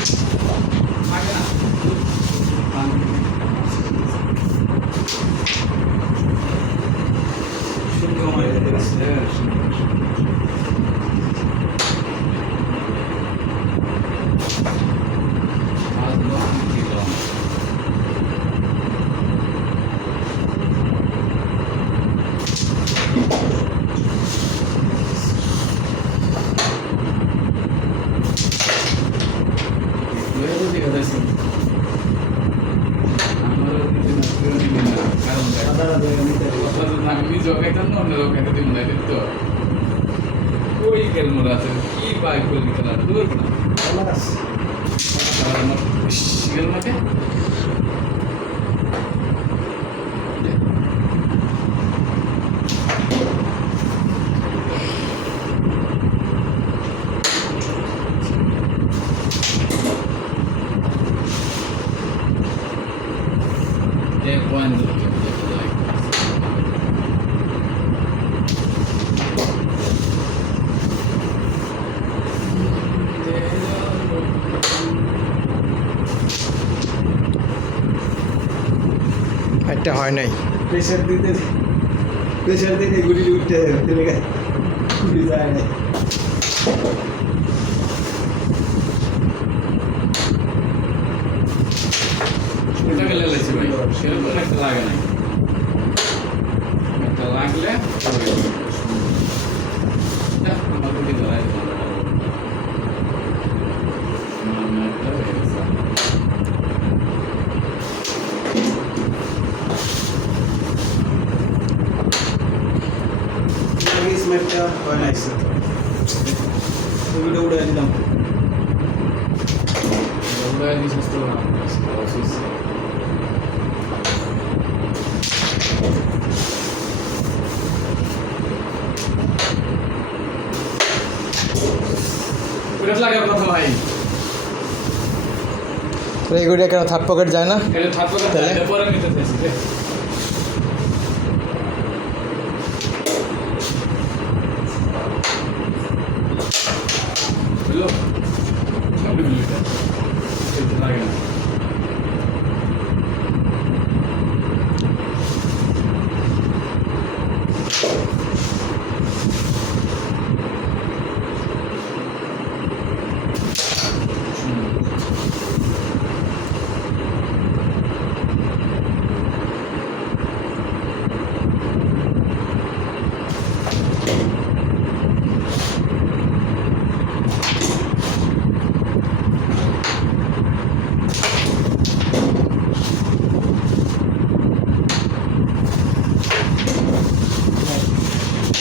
আগে না শুধু আমার কি বাইক করবি কেন দূর না শিখল মাঠে cuando একটা হয় নাই প্রেশার দিতে গুলি উঠতে গুলি যায় না এটাকে লেলেছি ভাই সেরকম একটা লাগে না একটা লাগলে আমার গুলি ধরাই স্মেটটা হয় না ওগুলো উড়ে দিলাম udah di situ lah proses udah lagi apa ভাই তো এইগুলো কেন থার্ড পকেট যায় না এটা থার্ড পকেট তাহলে পরে নিতে চাইছি রে হ্যালো সব মিলে এটা লাগে না